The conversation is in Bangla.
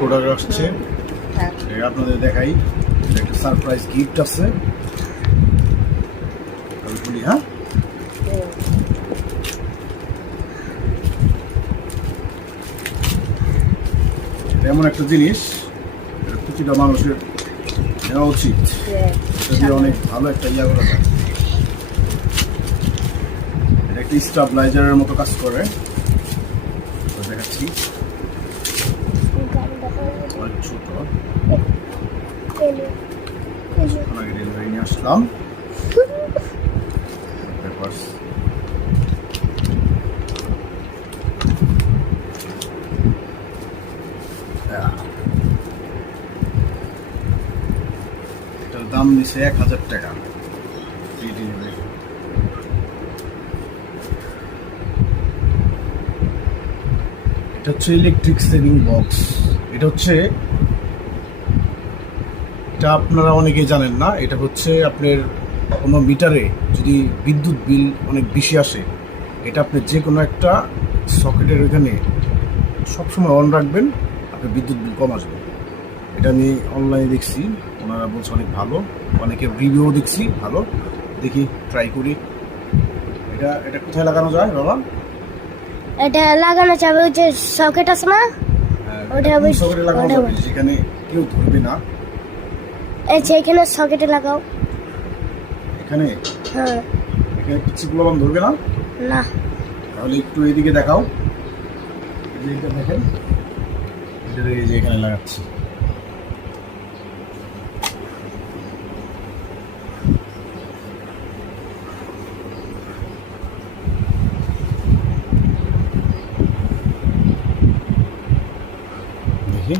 প্রোডাক্ট আসছে, এটা আপনাদের দেখাই। একটা সারপ্রাইজ গিফট আছে, বলি হ্যাঁ। এমন একটা জিনিস প্রতিটা মানুষের নেওয়া উচিত, এটা দিয়ে অনেক ভালো একটা ইয়া করা যায়। এটা একটা স্টাবলাইজারের মতো কাজ করে, দেখাচ্ছি। অনেক ছোট, আগে ডেলিভারি নিয়ে আসলাম। পেপারস এটার দাম নিচ্ছে 1000 টাকা। এটা হচ্ছে ইলেকট্রিক সেভিং বক্স। এটা হচ্ছে, এটা আপনারা অনেকেই জানেন না, এটা হচ্ছে আপনার কোনো মিটারে যদি বিদ্যুৎ বিল অনেক বেশি আসে, এটা আপনি যে কোনো একটা সকেটের ওইখানে সবসময় অন রাখবেন, আপনার বিদ্যুৎ বিল কম আসবে। এটা আমি অনলাইনে দেখছি, ওনারা বলছে অনেক ভালো, অনেকে রিভিউ দেখছি ভালো। দেখি, ট্রাই করি। এটা এটা কোথায় লাগানো যায় বাবা? এটা লাগানো যাবে ওই যে সকেট আছে না, ওটা সকেটে লাগানো যাবে যেখানে কেউ ধরবে না। এই যে এখানে সকেটে লাগাও। এখানে? হ্যাঁ। এখানে পিচ্ছিগুলো ধরবে না? না। তাহলে একটু এইদিকে দেখাও, এইদিকে দেখেন, এটা এই যে এখানে লাগাচ্ছি। দেখি